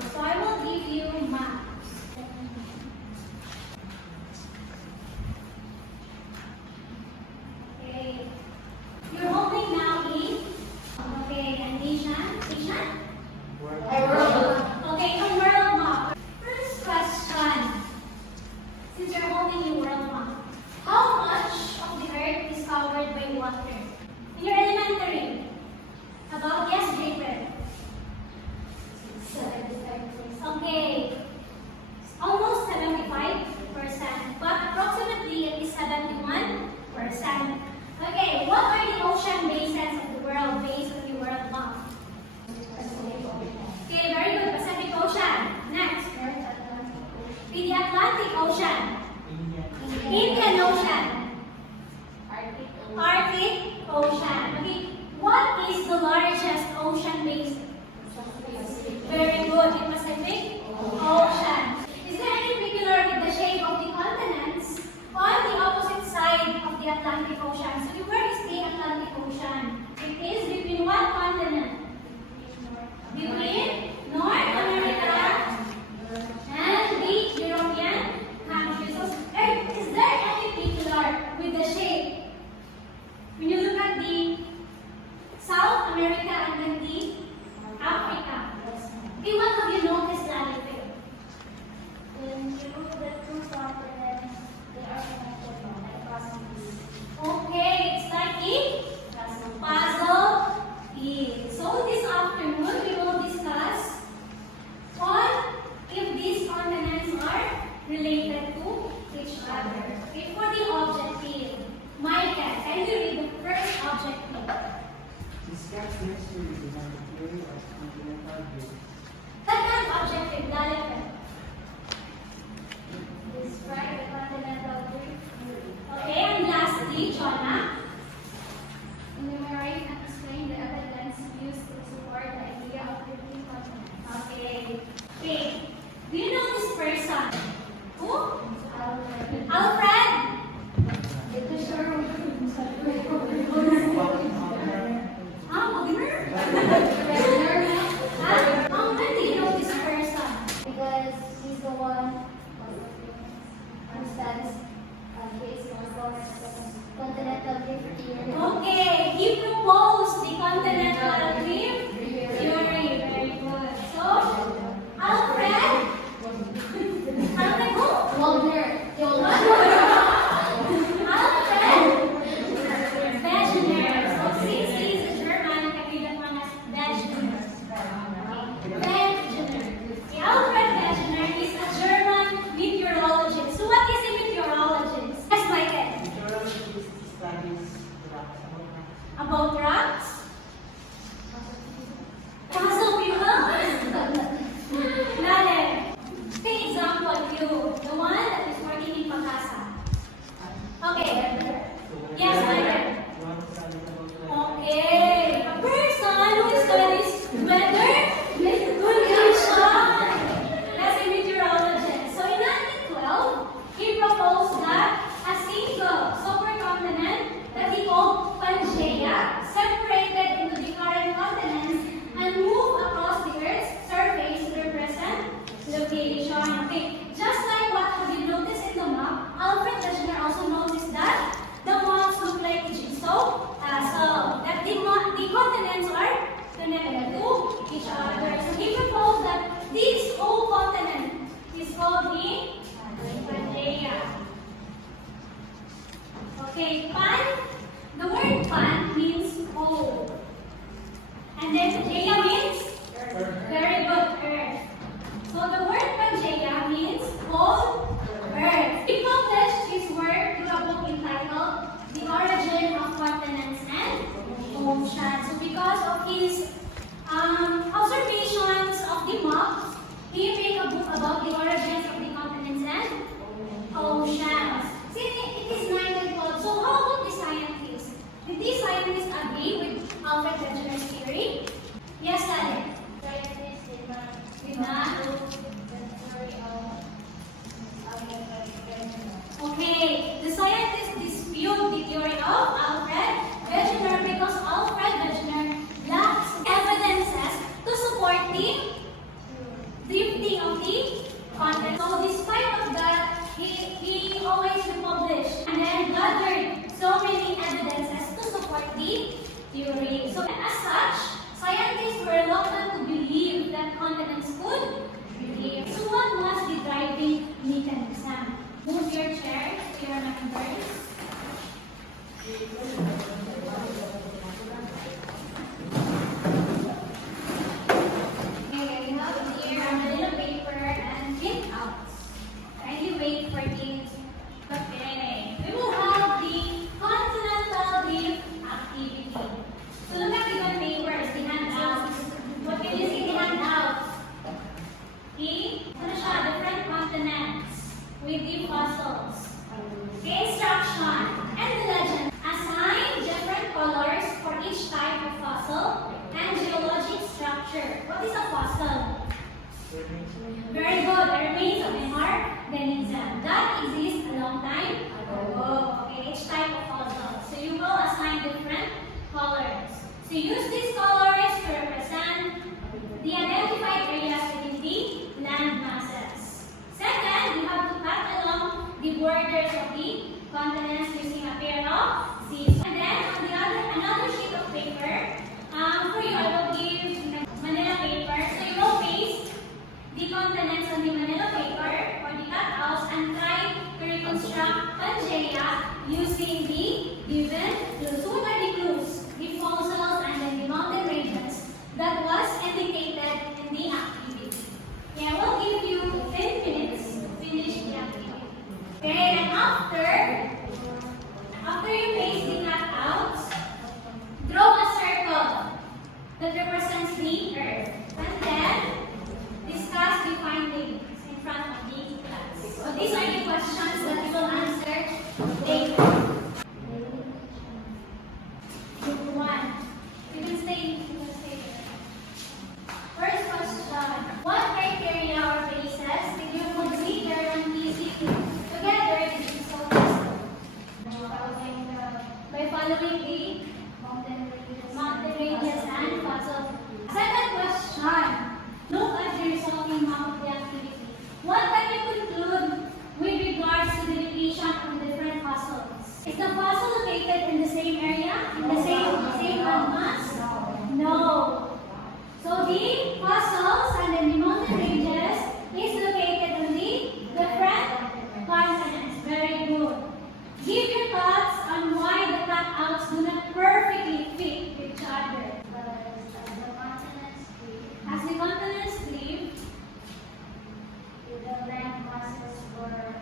So I will give you maps. Okay. You're holding now in. Okay, and nation? Nation? World. Okay, a world map. First question. Since you're holding a world map, how much of the earth is covered by water? In your elementary. About, yes, Jacob. 75%. Okay. Almost 75%, but approximately it is 71%. Okay, what are the ocean basins of the world based on the world map? Okay, very good. Pacific Ocean. Next. The Atlantic Ocean. Indian Ocean. Arctic Ocean. Okay, what is the largest ocean basin? Very good. The Pacific Ocean. Is there any peculiar with the shape of the continents on the opposite side of the Atlantic Ocean? So where is the Atlantic Ocean? It is between what continent? Between North America and the European countries. So, is there any peculiar with the shape? When you look at the South America and then the Africa. Okay, what have you noticed, Lalipay? When you look at the two continents, they are connected like puzzles. Okay, it's like a puzzle piece. So this afternoon, we will discuss on if these continents are related to each other. Okay, for the objective, Michael, can you read the first objective? Discuss next week behind the theory of continental drift. Second objective, Lalipay. Describe the continental drift theory. Okay, and lastly, Jonah. Enumerate and explain the evidence used to support the idea of drifting continents. Okay. Okay. Do you know this person? Who? Alfred. Alfred? Ito siya yung Wagner? Wagner. How when do you know this person? Because he's the one who understands his continental drift theory. Okay, he proposed the continental drift theory. Very good. So, Alfred? Alfred who? Wagner. Alfred Wegener. So, since he is a German, I give that one as Wegener. Wegener. Okay, Alfred Wegener is a German meteorologist. So, what is a meteorologist? Yes, Michael. Meteorologist studies rocks About rocks? Puzzle people? Nale. Take example, you. The one that is working in Pagasa. Okay. Yes, Michael. Okay. A person who studies weather condition. That's a meteorologist. So in 1912, he proposed that a single supercontinent that he called Pangaea separated into the current continents and moved across the Earth's surface to their present location. Okay. Just like what have you noticed in the map, Alfred Wegener also noticed that the maps look like a jigsaw puzzle. That the continents are connected to each other. So he proposed that this whole continent is called the Pangaea. Okay, the word pan means whole. And then Pangaea means? Very good, earth. So the word Pangaea means whole earth. He published his work through a book entitled The Origin of Continents and Oceans. So because of his observations of the map, he made a book about the origins of the continents and oceans. See, it is 1912. So how about the scientists? Did these scientists agree with Alfred Wegener's theory? Yes, Alex. Scientists did not Did not. the theory of Alfred Wegener. Okay, the scientists dispute the theory of Alfred Wegener because Alfred Wegener lacks evidences to support the theory. So as such, scientists were reluctant to believe that continents could behave. So what was the driving mechanism? Move your chair to your members. Okay, we have here a little paper and print out. Kindly wait for this. Okay, we will have the continental drift activity. So look at the papers, the handouts. What can you see the handouts? Ano siya? Different continents with the fossils. Okay, instruction and the legend. Assign different colors for each type of fossil and geologic structure. What is a fossil? Very good. The remains of an organism that exists a long time ago. Okay, each type of fossil. So you will assign different colors. So use these colors to represent the identified areas within the land masses. Second, you have to cut along the borders of the continents using a pair of scissors. And then on the another sheet of paper, for you I will give Manila paper. So you will paste the continents on the Manila paper or the cutouts and try to reconstruct Pangaea using the given clues. So what are the clues? The fossils and then the mountain ranges that was indicated in the activity. Okay, I will give you 10 minutes to finish the activity. Okay, and after you paste the cutouts, draw a circle that represents the earth. And then discuss the findings in front of the class. So these are the questions that you will answer later. Group 1. You can stay there. First question. What criteria or bases did you consider when piecing together the jigsaw puzzle? By following the mountain ranges and fossils. Second question. Look at the resulting map of the activity. What can you conclude with regards to the location of different fossils? Is the fossil located in the same area? In the same landmass? No. So the fossils and then the mountain ranges is located on the different continents. Very good. Give your thoughts on why the cutouts do not perfectly fit each other. As the continents drift, The land masses were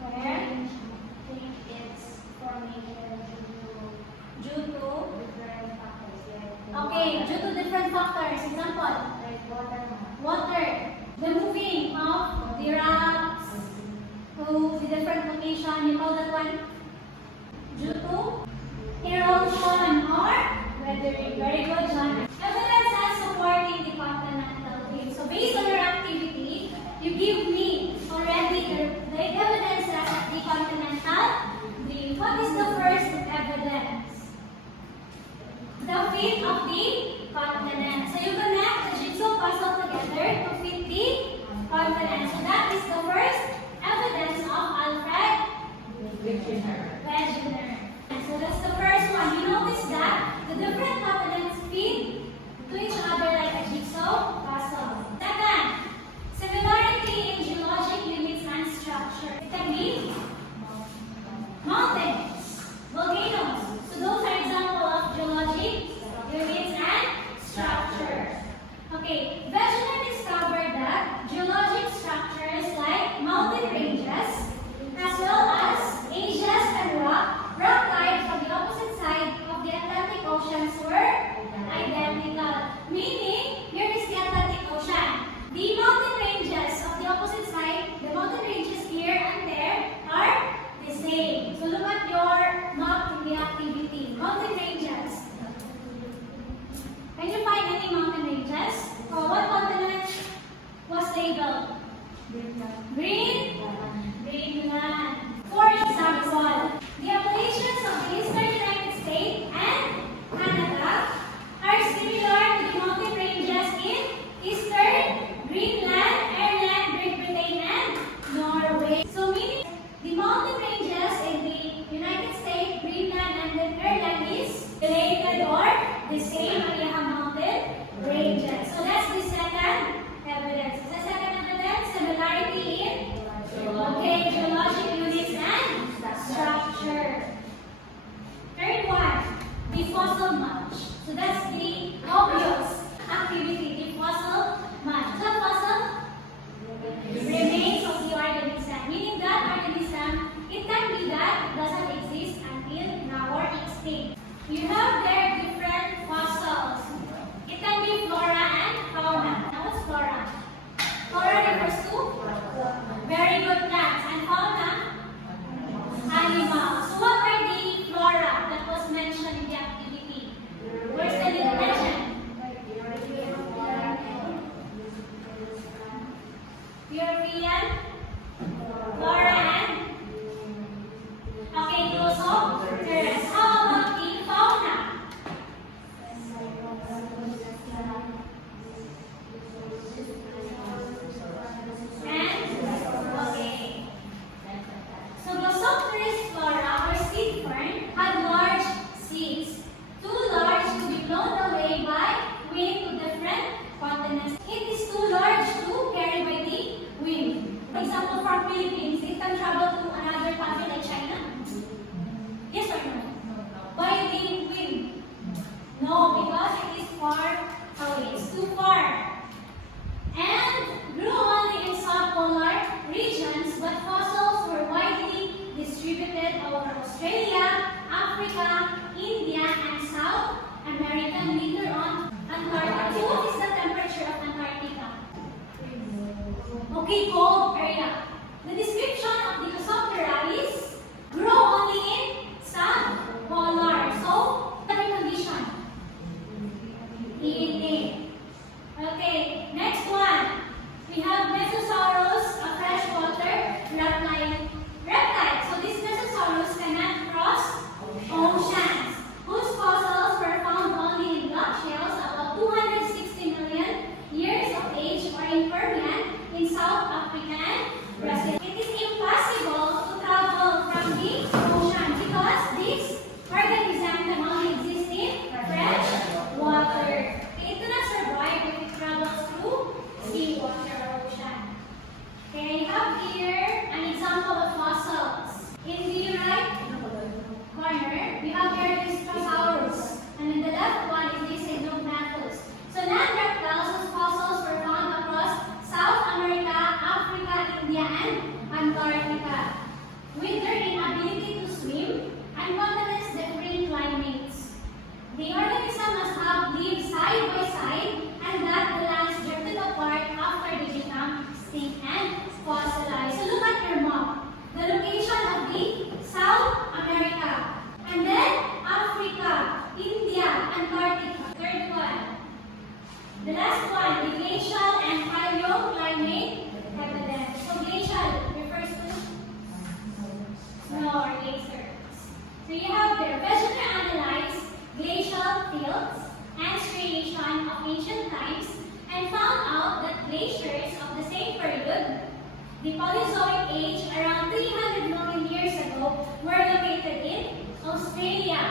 where? arranged to think its formation Due to different factors. okay, due to different factors. Example, Like water, the moving of the rocks to the different location. You call that one? Due to erosion or weathering. Very good, John. Evidences supporting the continental drift. So based on your activity, you give me already the evidences of the continental drift. What is the first evidence? The fit of the continent. So you connect the jigsaw puzzle together to fit the continent. So that is the first evidence of Alfred Wegener. So that's the first one. You notice that the different continents fit to each other like a jigsaw puzzle. Second, similarity in geologic limits and structure. It can be mountains, volcanoes. So those are examples of geologic limits and structure. Okay, Wegener discovered that geologic structures like mountain ranges as well as ages and rock types on the opposite side of the Atlantic oceans were the same Ariha Mountain ranges. So that's the second evidence. The second evidence, similarity in geologic units and structure. Third one, the fossil mulch. So that's the obvious activity, the fossil mulch. The fossil remains of the organism, meaning that organism, it can be that it doesn't exist until now or extinct. You have there different fossils. It can be flora and fauna. Now what's flora? Flora refers to very good plants, and fauna, animals. So what are the flora that was mentioned in the activity? Where's the little legend? European flora and Glossopteris. How about the fauna? So Glossopteris flora or seed fern had large seeds, too large to be blown away by wind to different continents. It is too large to carry by the wind. For example, from Philippines, it can travel to another country like China. Yes or no? By the wind? No, because it is far away. It's too far. And grew only in subpolar regions, but fossils were widely distributed over Australia, Africa, India, and South America, and later on Antarctica. So what is the temperature of Antarctica? Okay, cold area. The description of the Glossopteris grow only in subpolar. So, the condition. Okay, next one. We have Mesosaurus, a freshwater reptile. So this Mesosaurus cannot cross oceans, whose fossils were found only in block shells about 260 million years of age or in Permian in South Africa and Brazil. It is impossible to travel from the ocean because this organism can only exist in fresh water. It cannot survive if it travels through seawater or ocean. Okay, I have here an example of fossils. In the right corner, we have here the Spinosaurus, and in the left one is the Sigmodonatus. So land reptiles whose fossils were found across South America, Africa, India, and Antarctica, with their inability to swim and continents differing climates. The organism must have lived side by side, and that the lands drifted apart after they become extinct and fossilized. So look at your map. The location of the South America, and then Africa, India, Antarctica. Third one. The last one, the glacial and paleoclimate evidence. So glacial refers to snow or glaciers. So you have there, Wegener analyzed glacial fields and striation of ancient times and found out that glaciers of the same period, the Paleozoic age around 300 million years ago, were located in Australia,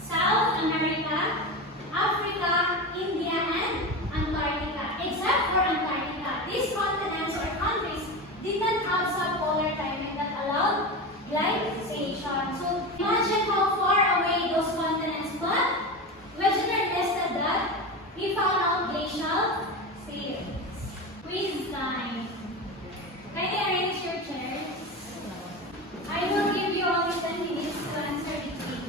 South America, Africa, India, and Antarctica. Except for Antarctica, these continents or countries did not have subpolar climate that allowed glaciation. So imagine how far away those continents, but Wegener listed that he found out glacial fields. Quiz time. Kindly arrange your chairs. I will give you only 10 minutes to answer the quiz.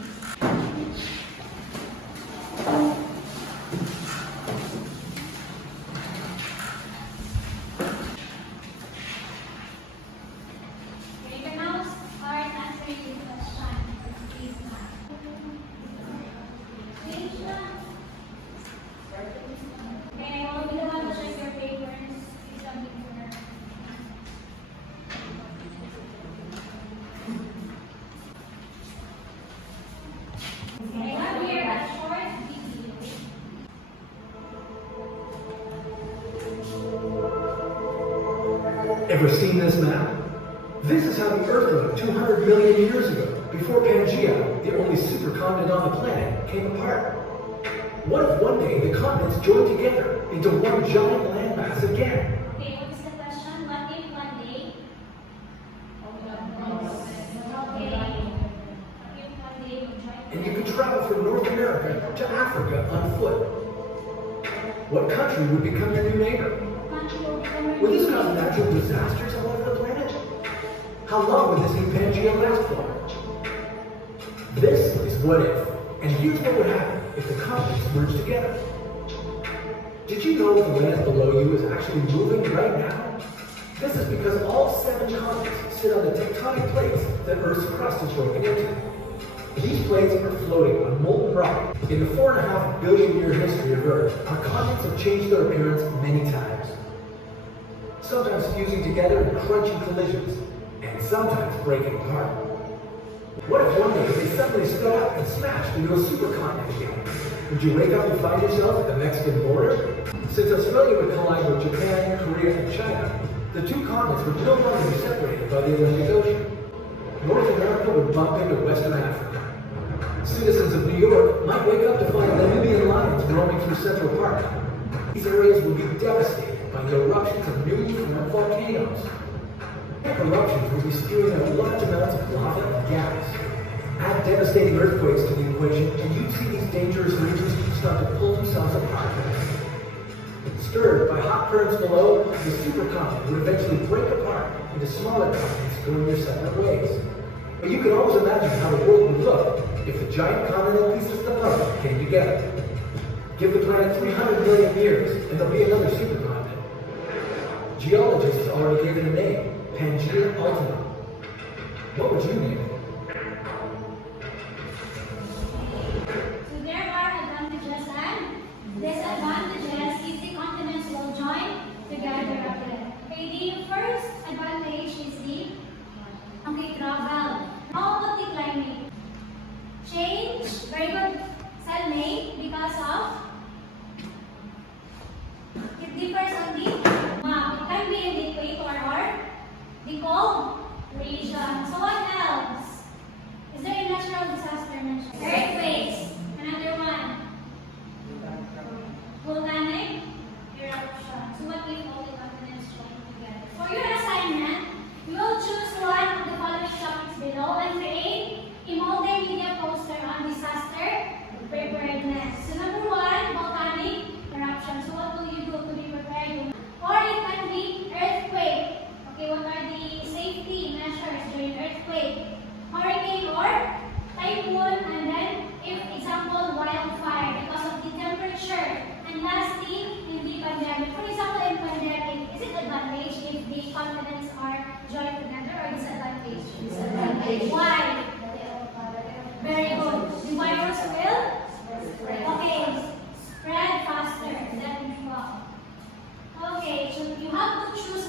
Okay, you can now start answering this question. Please, okay, I will be the one to check your papers. Please come here. Okay, I have here a short video. Ever seen this map? This is how the Earth looked 200 million years ago, before Pangea, the only supercontinent on the planet, came apart. What if one day the continents join together into one giant landmass again? Okay, what is the question? What if one day? Okay. What if one day we join And you could travel from North America to Africa on foot. What country would become your new neighbor? Will this cause natural disasters all over the planet? How long would this new Pangea last for? This is what if, and here's what would happen if the continents merged together. Did you know the land below you is actually moving right now? This is because all 7 continents sit on the tectonic plates that Earth's crust is broken into. These plates are floating on molten rock. In the 4.5 billion year history of Earth, our continents have changed their appearance many times. Sometimes fusing together in crunching collisions, and sometimes breaking apart. What if one day they suddenly stood up and smashed into a supercontinent again? Would you wake up and find yourself at the Mexican border? Since Australia would collide with Japan, Korea, and China, the 2 continents would no longer be separated by the Atlantic Ocean. North America would bump into Western Africa. Citizens of New York might wake up to find Namibian lions roaming through Central Park. These areas would be devastated by the eruptions of newly formed volcanoes. Eruptions would be spewing out large amounts of lava and gas. Add devastating earthquakes to the equation, and you'd see these dangerous regions start to pull themselves apart. Stirred by hot currents below, the supercontinent would eventually break apart into smaller continents going their separate ways. But you can always imagine how the world would look if the giant continental pieces of the puzzle came together. Give the planet 300 million years, and there'll be another supercontinent. Geologists already gave it a name, Pangea Ultima. What would you name it? So there are advantages and disadvantages if the continents will join together again. Okay, the first advantage is the travel. How about the climate? Change, very good, Salme, because of it differs on the map. It can be in the equator or the cold region. So what else? Is there a natural disaster mentioned? Earthquakes. Another one. Volcanic eruption. So what if all the continents join together? For your assignment, you will choose one of the following topics below and create a multimedia poster on disaster preparedness. So number 1, volcanic eruption. So what will you do to be prepared? Or it can be earthquake. Okay, what are the safety measures during earthquake? Hurricane or typhoon, and then if example wildfire because of the temperature. And lastly, in the pandemic. For example, in pandemic, is it advantage if the continents are joined together or disadvantage? Disadvantage. Why? Very good. The virus will? Okay. Spread faster than usual. Okay, so you have to choose